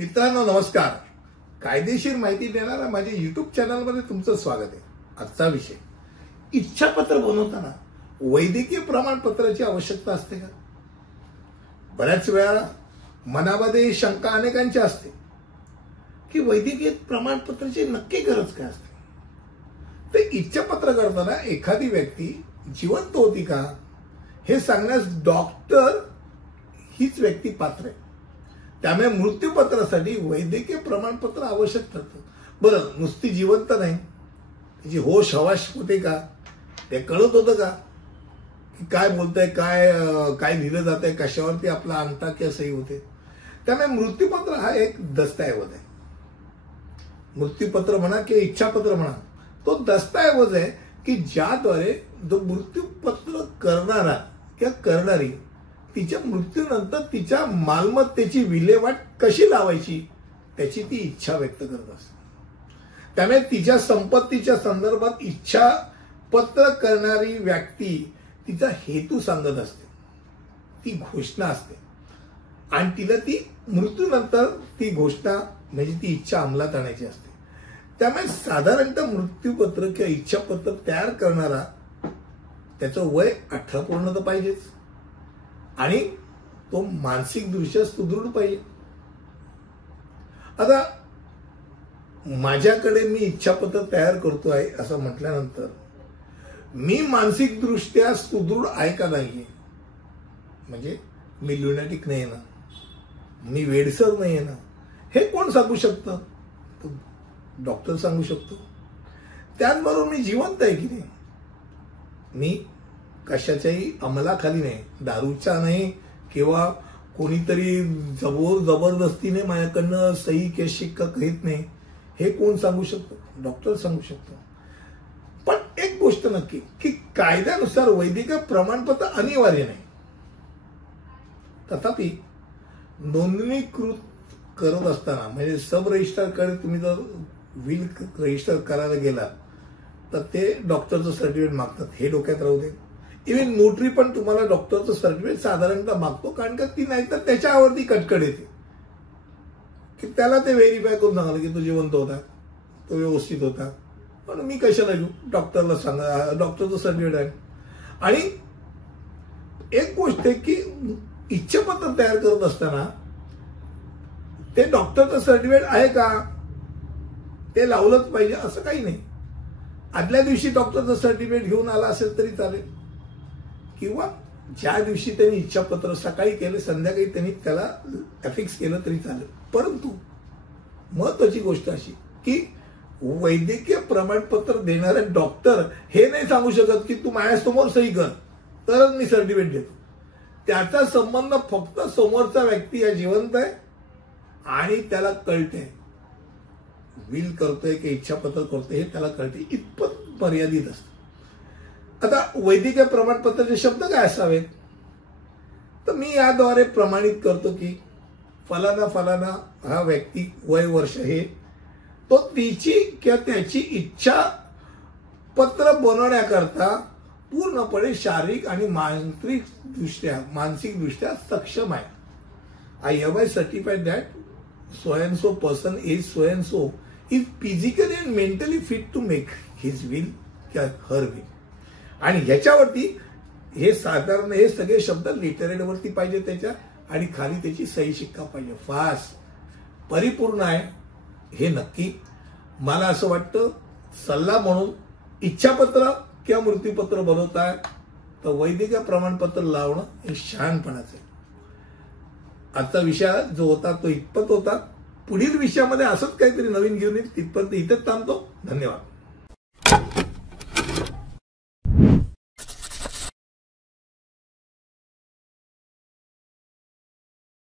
मित्रांनो नमस्कार. कायदेशीर माहिती देणाऱ्या माझ्या YouTube चॅनलमध्ये तुमचं स्वागत आहे. आजचा विषय, इच्छापत्र बनवताना वैद्यकीय प्रमाणपत्राची आवश्यकता असते का? बऱ्याच वेळा मनामध्ये शंका अनेकांची असते की वैद्यकीय प्रमाणपत्राची नक्की गरज काय असते. ते इच्छापत्र करताना एखादी व्यक्ती जिवंत होती का हे सांगण्यास डॉक्टर हीच व्यक्ती पात्र आहे. त्यामुळे मृत्यूपत्रासाठी वैद्यकीय प्रमाणपत्र आवश्यक ठरतं. बरं, नुसती जिवंत नाही, तिची होश हवाश होते का, ते कळत होतं का की काय बोलतंय, काय लिहिलं जात आहे, कशावरती आपला अंगठा किंवा सही होते. त्यामुळे मृत्यूपत्र हा एक दस्तऐवज आहे. मृत्यूपत्र म्हणा किंवा इच्छापत्र म्हणा, तो दस्तऐवज आहे की ज्याद्वारे जो मृत्यूपत्र करणारा किंवा करणारी तिच्या मृत्यूनंतर तिच्या मालमत्तेची विल्हेवाट कशी लावायची त्याची ती इच्छा व्यक्त करत असते. त्यामुळे तिच्या संपत्तीच्या संदर्भात इच्छा पत्र करणारी व्यक्ती तिचा हेतू सांगत असते, ती घोषणा असते आणि तिला ती मृत्यूनंतर ती घोषणा म्हणजे ती इच्छा अंमलात आणायची असते. त्यामुळे साधारणतः मृत्यूपत्र किंवा इच्छापत्र तयार करणारा त्याचं वय 18 पूर्ण तर पाहिजेच आणि तो मानसिकदृष्ट्या सुदृढ पाहिजे. आता माझ्याकडे मी इच्छापत्र तयार करतो आहे असं म्हटल्यानंतर मी मानसिकदृष्ट्या सुदृढ आहे का नाहीये, म्हणजे मी ल्युनॅटिक नाही ना, मी वेडसर नाही ना, हे कोण सांगू शकतं? डॉक्टर सांगू शकतो. त्याचबरोबर मी जिवंत आहे की नाही, मी कशाच्याही अंमलाखाली नाही, दारूचा नाही किंवा कोणीतरी जबरदस्तीने माझ्याकडनं सही किंवा शिक्का करीत नाही, हे कोण सांगू शकतो? डॉक्टर सांगू शकतो. पण एक गोष्ट नक्की की कायद्यानुसार वैद्यकीय प्रमाणपत्र अनिवार्य नाही. तथापि नोंदणीकृत करत असताना म्हणजे सब रजिस्ट्रारकडे तुम्ही जर विल रजिस्टर करायला गेला तर ते डॉक्टरचं सर्टिफिकेट मागतात, हे डोक्यात राहू दे. इव्हन नोटरी पण तुम्हाला डॉक्टरचं सर्टिफिकेट साधारणतः मागतो, कारण का ती नाही तर त्याच्यावरती कटकट येते की त्याला ते व्हेरीफाय करून सांगाल की तो जिवंत होता, तो व्यवस्थित होता. पण मी कशाला घेऊ, डॉक्टरला सांगा, डॉक्टरचं सर्टिफिकेट आहे. आणि एक गोष्ट आहे की इच्छापत्र तयार करत असताना ते डॉक्टरचं सर्टिफिकेट आहे का ते लावलंच पाहिजे असं काही नाही. आदल्या दिवशी डॉक्टरचं सर्टिफिकेट घेऊन आला असेल तरी चालेल, किंवा ज्या दिवशी त्यांनी इच्छापत्र सकाळी केलं संध्याकाळी त्यांनी त्याला अफिक्स केलं तरी चालेल. परंतु महत्वाची गोष्ट अशी की वैद्यकीय प्रमाणपत्र देणारे डॉक्टर हे नाही सांगू शकत की तू माझ्यासमोर सही कर तरच मी सर्टिफिकेट देतो. त्याचा संबंध फक्त समोरचा व्यक्ती या जिवंत आहे आणि त्याला कळते, विल करतोय की इच्छापत्र करतोय हे त्याला कळते, इतपत मर्यादित असतं. आता वैद्यकीय प्रमाणपत्राचे शब्द काय असावेत, तर मी याद्वारे प्रमाणित करतो की फलाना फलाना हा व्यक्ती वय वर्ष हे तो तिची किंवा त्याची इच्छा पत्र बनवण्याकरता पूर्णपणे शारीरिक आणि मानसिकदृष्ट्या सक्षम आहे. I have certified that so and so person is so and so is physically and mentally fit to make his will or her will. आणि ह्याच्यावरती हे साधारण हे सगळे शब्द लिटरेट वरती पाहिजे त्याच्या, आणि खाली त्याची सही शिक्का पाहिजे. फास्ट परिपूर्ण आहे हे नक्की. मला असं वाटतं सल्ला म्हणून इच्छापत्र किंवा मृत्यूपत्र बनवताय तर वैद्यकीय प्रमाणपत्र लावणं हे शहाणपणाचं आहे. आजचा विषय जो होता तो इतपत होता. पुढील विषयामध्ये असंच काहीतरी नवीन घेऊन येईल. तिथपर्यंत इथेच थांबतो. धन्यवाद.